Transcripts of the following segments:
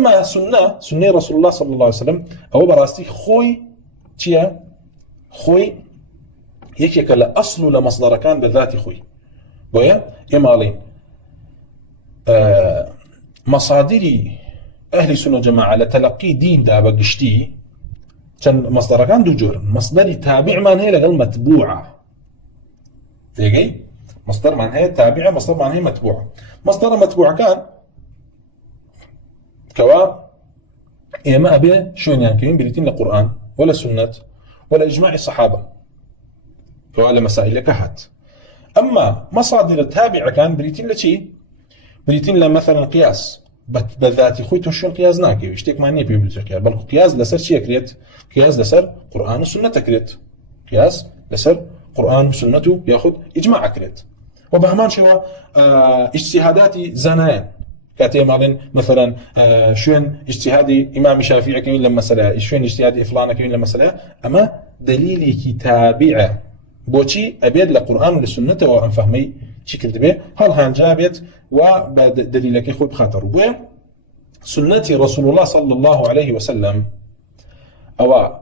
اما سنه رسول الله صلى الله عليه وسلم او براستي خوي تيا خوي يكيك لاصل لمصدر كان بذات خوي بويا إمالين مصادري أهل سنة جماعة لتلقي دين دا بقشتي كان مصدر كان دو جور مصدري تابع من هي لقل متبوعة تيجي مصدر من هي تابعة مصدر من هي متبوعة مصدر متبوعة كان كوا إما أبي شون يعني كريم بريتين القرآن ولا سنة ولا إجماع الصحابة كوا لمسائل كهات أما مصادر التابعة كان بريتين لشي بريتين لمثلا قياس بذاتي خويتو شون قياس ناكي يشتيك معني بيبلتك بل قياس لسر شي كريت قياس لسر قرآن وسنة كريت قياس لسر قرآن وسنة ياخذ إجماع كريت وبهمان شو اجتهاداتي زناين كاتي مالن مثلا شون اجتهادي إمام الشافعي كمين لما مسألة شون اجتهادي فلان كمين لما مسألة أما دليلي كتابعة بوشي أبيد لقرآن ولسنة وأن فهمي شي كرت به هل هان جابت ودليلك يخوي بخاطر بويا سنة رسول الله صلى الله عليه وسلم أو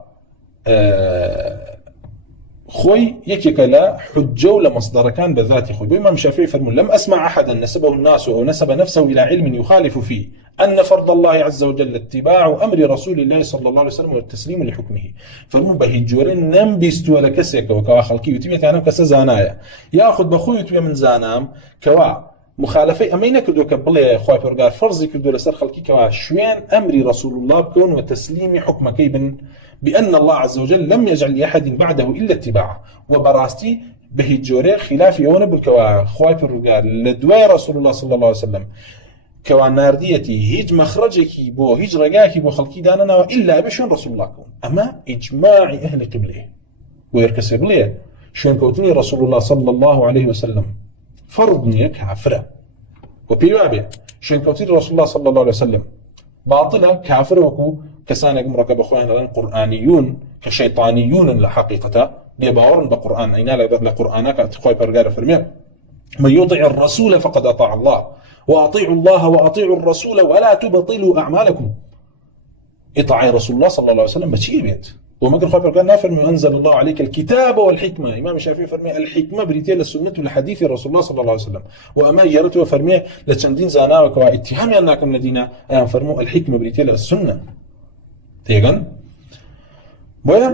خوي يكيك لا حجة ولا مصدر كان بذات خوي بإمام الشافعي فرمون لم أسمع أحدا نسبه الناس أو نسب نفسه إلى علم يخالف فيه أن فرض الله عز وجل اتباع أمر رسول الله صلى الله عليه وسلم والتسليم لحكمه فرمون بهجورين نم بيستو ولا كسيك وكوا خلقي وتميت عنهم كسزانايا ياخذ بخوي وتمي من زانام كوا مخالفة أمينة كدو كبلي خوي برقار فرضي كدو لسر خلقي كوا شوين أمر رسول الله بكون وتسليم حكمك بأن الله عز وجل لم يجعل لأحد بعده إلا اتباعه وبراستي بهجوري خلاف يونا بالكوا خوي برقار لدواي رسول الله صلى الله عليه وسلم كوا نارديتي هيج مخرجك بو هيج رقاك بو خلقي داننا إلا بشون رسول الله كون أما إجماع أهل قبله ويركس قبله شون كوتني رسول الله صلى الله عليه وسلم فرضني كافرة وبيوابه شون كوتني رسول الله صلى الله عليه وسلم باطلة كافر وكو كسانك مركب أخواننا لن قرآنيون كشيطانيون لحقيقة بيباورن بقرآن أين لقرآنك أتخوي برقار فرمي من يطع الرسول فقد أطاع الله وأطيعوا الله وأطيعوا الرسول ولا تبطلوا أعمالكم إطاعي رسول الله صلى الله عليه وسلم بشي بيت ومقر خبر قال نافر أنزل الله عليك الكتاب والحكمة إمام الشافعي فرمي الحكمة بريتية للسنة ولحديث رسول الله صلى الله عليه وسلم وأما يرته فرمي لتشندين زاناوك واتهامي أنكم الذين فرموا الحكمة بريتية للسنة تيغن بويا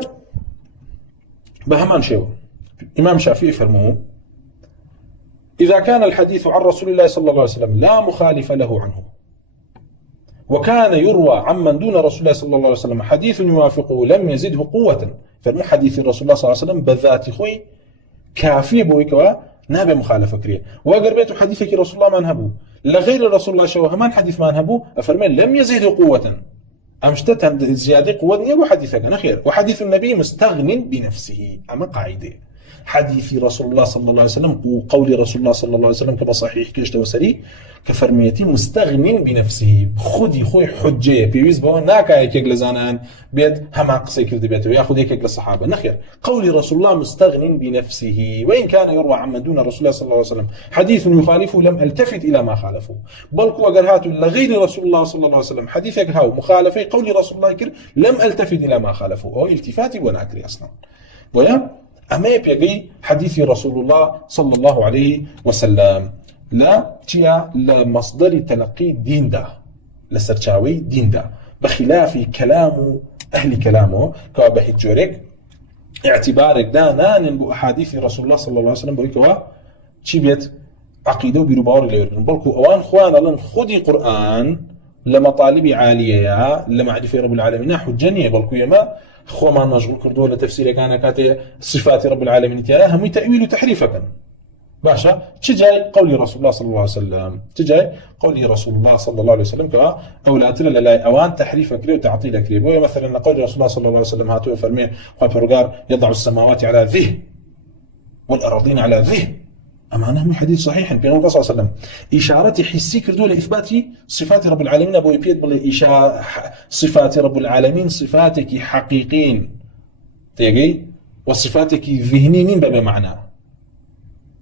بهمان شو إمام الشافعي فرموه إذا كان الحديث عن رسول الله صلى الله عليه وسلم لا مخالف له عنه وكان يروى عمن دون رسول الله صلى الله عليه وسلم حديث يوافقه لم يزده قوة فمن حديث رسول الله صلى الله عليه وسلم بذات خوي كافي بويكوا نابع مخالفة كريه وقربيت حديثك رسول الله ما نهبو لغير رسول الله شوه من حديث ما نهبو أفرمين لم يزده قوة أمشتت زيادة قوة يبو حديثك أنا خير وحديث النبي مستغن بنفسه أما قاعدة حديث رسول الله صلى الله عليه وسلم وقول رسول الله صلى الله عليه وسلم كما صحيح كيشت وسري كفرميتي مستغن بنفسه خدي خوي حجه بيوز بو ناكا هيك لزانان بيت هما قصي كذا بيت وياخذ هيك للصحابه نخير قول رسول الله مستغن بنفسه وان كان يروى عمن دون رسول الله صلى الله عليه وسلم حديث يخالفه لم التفت الى ما خالفه بل كو قالهات لغير رسول الله صلى الله عليه وسلم حديثك هاو مخالفه قول رسول الله كر لم التفت الى ما خالفه او التفاتي وناكري اصلا ويا أما يبقى حديث رسول الله صلى الله عليه وسلم لا تيا لمصدر تلقي دين ده لسرچاوي دين ده بخلاف كلام أهل كلامه كابهجورك اعتبارك ده نان بأحاديث رسول الله صلى الله عليه وسلم بريكوا تشيبيت عقيدة وبيرباور ليرن بلكو أوان خوانا لن خدي قرآن لمطالب عالية لمعرفة رب العالمين حجانية بلكو يما خو ما مشغول كردو لتفسير كان كاتي صفات رب العالمين تياها هم تأويل وتحريف كان باشا تجاي قول رسول الله صلى الله عليه وسلم تجاي قول رسول الله صلى الله عليه وسلم كا اولات لا اوان تحريف كري وتعطيل كري بو مثلا قول رسول الله صلى الله عليه وسلم هاتو فرمي خبرغار يضع السماوات على ذه والارضين على ذه أمانة من حديث صحيح بيغمبر صلى الله عليه وسلم إشارة حسي كردو لإثبات صفات رب العالمين أبو يبيد بل صفات رب العالمين صفاتك حقيقين تيجي وصفاتك ذهنيين بمعنى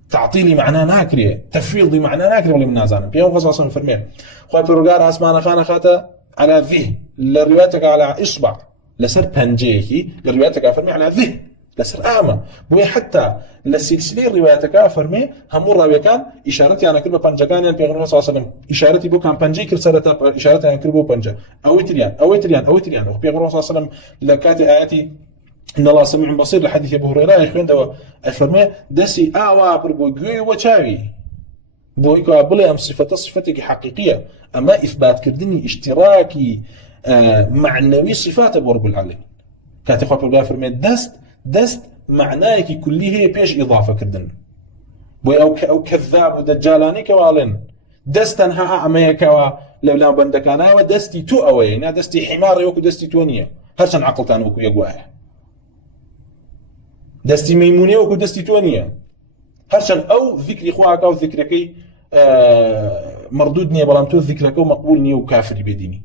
تعطيلي معنى ناكري تفويضي معنى ناكري ولا من نازان بيغمبر صلى الله عليه وسلم فرمي خواه برقار أسمانا خانا خاتا على ذهن لروايتك على إصبع لسر بنجيكي لروايتك فرمي على ذهن لسر آمة بوي حتى لسلسلة روايتك فرمي هم راوي كان إشارتي أنا كل بنجكان يعني بيغني صلى الله عليه وسلم إشارتي بو كان بنجي كل سرة إشارتي أنا كل بو بنجا أو تريان وبيغني صلى الله عليه وسلم لكات آياتي إن الله سميع بصير لحديث أبو هريرة يخوين دوا فرمي دسي آوا بربو جوي وشاوي بو بلا أم صفتك حقيقية أما إثبات كردني اشتراكي معنوي صفات أبو رب العالمين كاتي خواب الغافر فرمي دست معناك كله بيش إضافة كردن بو أو كذاب ودجالاني كوالين دستنها أعمي كوا لولا بندكانا ودستي تو أوي دستي حمار وكو دستي تونية هرشان عقلتان وكو يقواه دستي ميمونية وكو دستي تونية هرشان أو ذكري خواك أو ذكركي مردود نية بلان تو ذكرك ومقبول نية وكافر بديني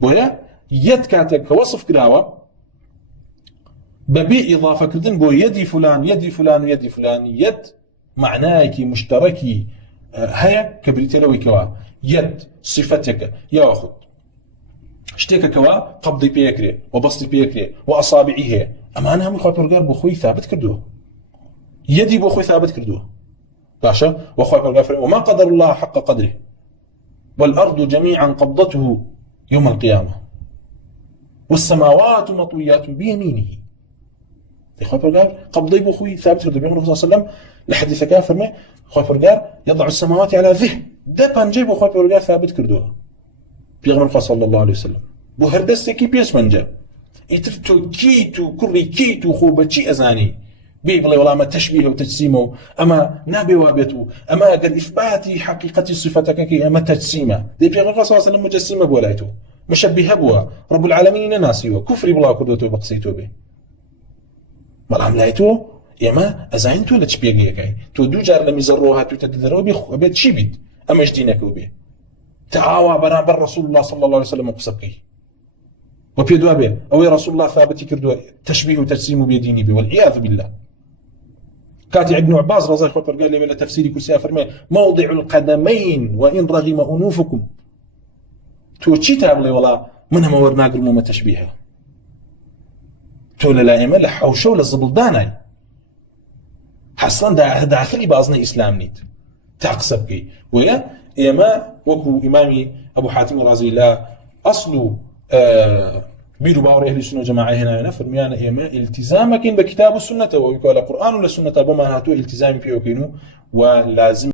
بويا يد كاتك وصف كراوة ببيع إضافة كردن بو يدي فلان يدي فلان يدي فلان يد معناك مشتركي هيا كبريتلوي كوا يد صفتك يا أخذ اشتيك كوا قبضي بيكري وبسطي بيكري وأصابعيه أما أنا هم يخوي برقار بخوي ثابت كردوه يدي بخوي ثابت كردوه باشا وخوي برقار وما قدر الله حق قدره والأرض جميعا قبضته يوم القيامة والسماوات مطويات بيمينه خوي برقار قبضي بخوي ثابت كردوه بيقول الله صلى الله عليه وسلم لحديث كافر ما خوي برقار يضع السماوات على ذهن دبان جيب خوي برقار ثابت كردوه بيغمر صلى الله عليه وسلم بو هردستكي بيش منجا يتفتو كيتو كري كيتو خوبتشي أزاني بيبلي والله ما تشبيه وتجسيمه أما نابي وابيتو أما قد إثباتي حقيقة صفتك كي أما تجسيمه دي بيغمر صلى الله عليه وسلم مجسيمه بولايتو مشبهه بوا رب العالمين ناسيوه كفري بلا كردوتو بقسيتو به مالهم لايتو يما أزاينتو لتشبيه كي تو دو جار لم يزروها تو تدذرو بيت شي بيت أما جدينكو به تعاوى برابر رسول الله صلى الله عليه وسلم وقصبكي وبيدوا به أو رسول الله ثابت كردوا تشبيه وتجسيم بيديني به والعياذ بالله كاتي ابن عباس رضي الله عنه قال لي من تفسير كل سافر موضع القدمين وإن رغم أنوفكم توشيتها بلي والله منها ما ورناق الموم تشبيهها تولى لا يملح أو شو للزبلداني حصلا داخلي بأزنا إسلام نيت تعقصبكي ويا إما وكو إمامي أبو حاتم الرازي لا أصل بيرو باور أهل السنة جماعة هنا فرميانا إما التزامك بكتاب السنة ويقول القرآن ولا السنة بما هاتو التزام فيه وكينو ولازم